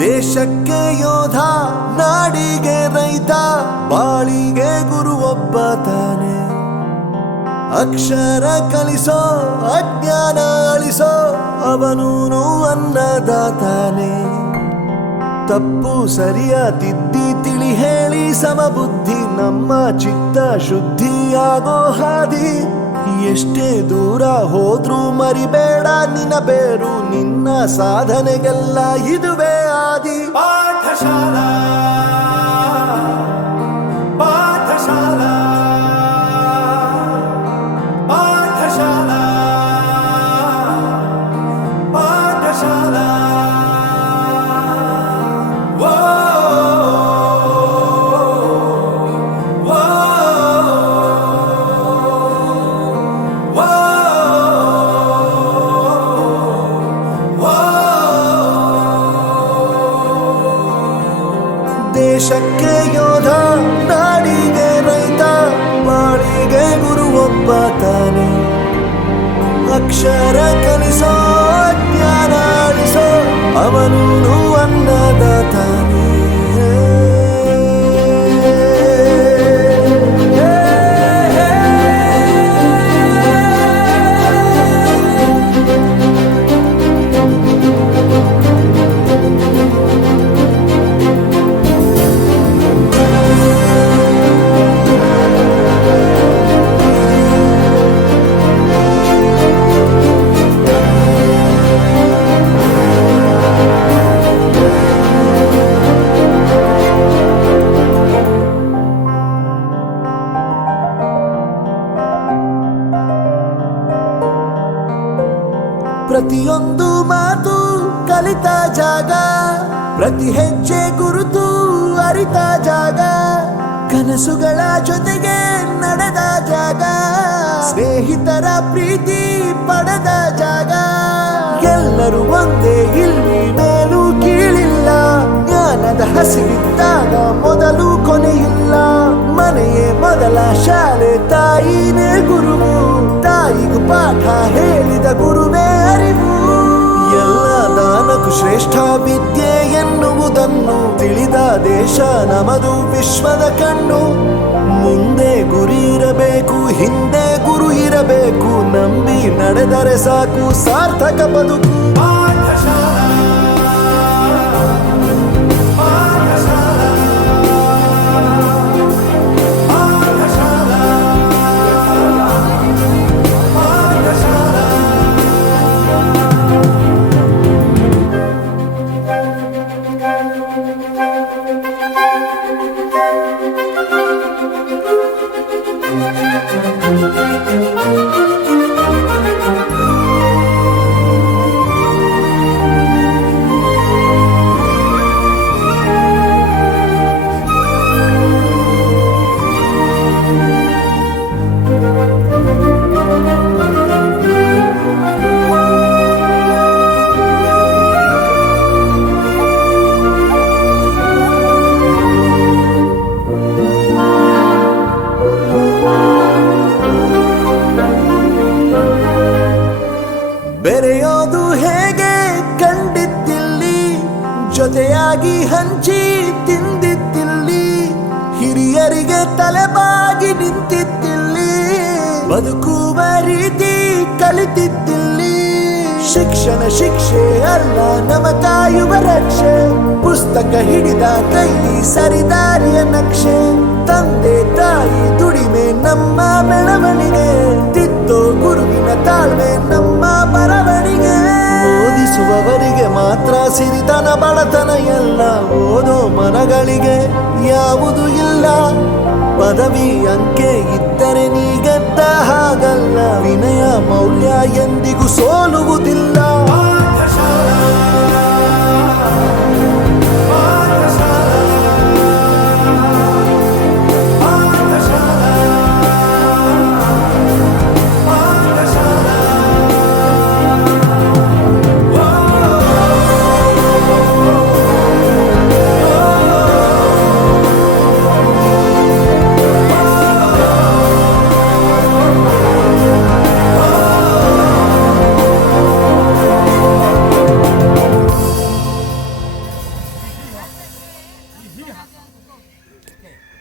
ದೇಶಕ್ಕೆ ಯೋಧ, ನಾಡಿಗೆ ರೈತ, ಬಾಳಿಗೆ ಗುರು ಒಬ್ಬ ತಾನೆ. ಅಕ್ಷರ ಕಲಿಸೋ, ಅಜ್ಞಾನ ಅಳಿಸೋ, ಅವನೂನು ಅನ್ನದಾತಾನೆ. ತಪ್ಪು ಸರಿಯ ತಿದ್ದಿ ತಿಳಿ ಹೇಳಿ ಸಮಬುದ್ಧಿ ನಮ್ಮ ಚಿತ್ತ ಶುದ್ಧಿಯಾಗೋ ಹಾದಿ. ಎಷ್ಟೇ ದೂರ ಹೋದ್ರೂ ಮರಿಬೇಡ ನಿನ್ನ ಬೇರು, ನಿನ್ನ ಸಾಧನೆಗೆಲ್ಲ ಇದುವೇ ಆದಿ. ಪಾಠಶಾಲಾ ಪಾಠಶಾಲಾ ಪಾಠಶಾಲಾ ಪಾಠಶಾಲಾ. ದೇಶಕ್ಕೆ ಯೋಧ, ನಾಡಿಗೆ ರೈತ, ಬಾಳಿಗೆ ಗುರು ಒಬ್ಬ ತಾನೆ. ಅಕ್ಷರ ಕಲಿಸೋ, ಜ್ಞಾನ ಅಳಿಸೋ, ಅವನೂನು ಅನ್ನದಾತಾನೆ. ಪ್ರತಿಯೊಂದು ಮಾತು ಕಲಿತ ಜಾಗ, ಪ್ರತಿ ಹೆಜ್ಜೆ ಗುರುತು ಅರಿತ ಜಾಗ, ಕನಸುಗಳ ಜೊತೆಗೆ ನಡೆದ ಜಾಗ, ಸ್ನೇಹಿತರ ಪ್ರೀತಿ ಪಡೆದ ಜಾಗ. ಎಲ್ಲರೂ ಒಂದೇ, ಇಲ್ಲಿ ಮೇಲೂ ಕೀಳಿಲ್ಲ, ಜ್ಞಾನದ ಹಸಿವಿದ್ದಾಗ ಮೊದಲು ಕೊನೆಯಿಲ್ಲ. ಮನೆಯೇ ಮೊದಲ ಶಾಲೆ, ತಾಯಿನೇ ಗುರುವು, ತಾಯಿಗೂ ಪಾಠ ಹೇಳಿದ ಗುರುವೇ ಅರಿವು. ಎಲ್ಲ ದಾನಕ್ಕೂ ಶ್ರೇಷ್ಠ ವಿದ್ಯೆ ಎನ್ನುವುದನ್ನು ತಿಳಿದ ದೇಶ ನಮದು, ವಿಶ್ವದ ಕಣ್ಣು. ಮುಂದೆ ಗುರಿ ಇರಬೇಕು, ಹಿಂದೆ ಗುರು ಇರಬೇಕು, ನಂಬಿ ನಡೆದರೆ ಸಾಕು ಸಾರ್ಥಕ ಬದುಕು. ಬೆರೆಯೋದು ಹೇಗೆ ಕಂಡಿದ್ದಿಲ್ಲಿ, ಜೊತೆಯಾಗಿ ಹಂಚಿ ತಿಂದಿದ್ದಿಲ್ಲಿ, ಹಿರಿಯರಿಗೆ ತಲೆಬಾಗಿ ನಿಂತಿದ್ದಿಲ್ಲಿ, ಬದುಕುವ ರೀತಿ ಕಲಿತಿದ್ದಿಲ್ಲಿ. ಶಿಕ್ಷಣ ಶಿಕ್ಷೆ ಅಲ್ಲ, ನಮ ಕಾಯುವ ರಕ್ಷೆ, ಪುಸ್ತಕ ಹಿಡಿದ ಕೈ ಸರಿದಾರಿಯ ನಕ್ಷೆ. ತಂದೆ ತಾಯಿ ದುಡಿಮೆ ನಮ್ಮ ಬೆಳವಣಿಗೆ, ತಿದ್ದೋ ಗುರುವಿನ ತಾಳ್ಮೆ ನಮ್ಮ ಬರವಣಿಗೆ. ಓದಿಸುವವರಿಗೆ ಮಾತ್ರ ಸಿರಿತನ ಬಡತನ ಎಲ್ಲ, ಓದೋ ಮನಗಳಿಗೆ ಯಾವುದು ಇಲ್ಲ. ಪದವಿ ಅಂಕೆ ಇದ್ದರೆ ನೀ ಗೆದ್ದ ಹಾಗಲ್ಲ, ವಿನಯ ಮೌಲ್ಯ ಎಂದಿಗೂ ಸೋಲುವುದಿಲ್ಲ. ಓಕೆ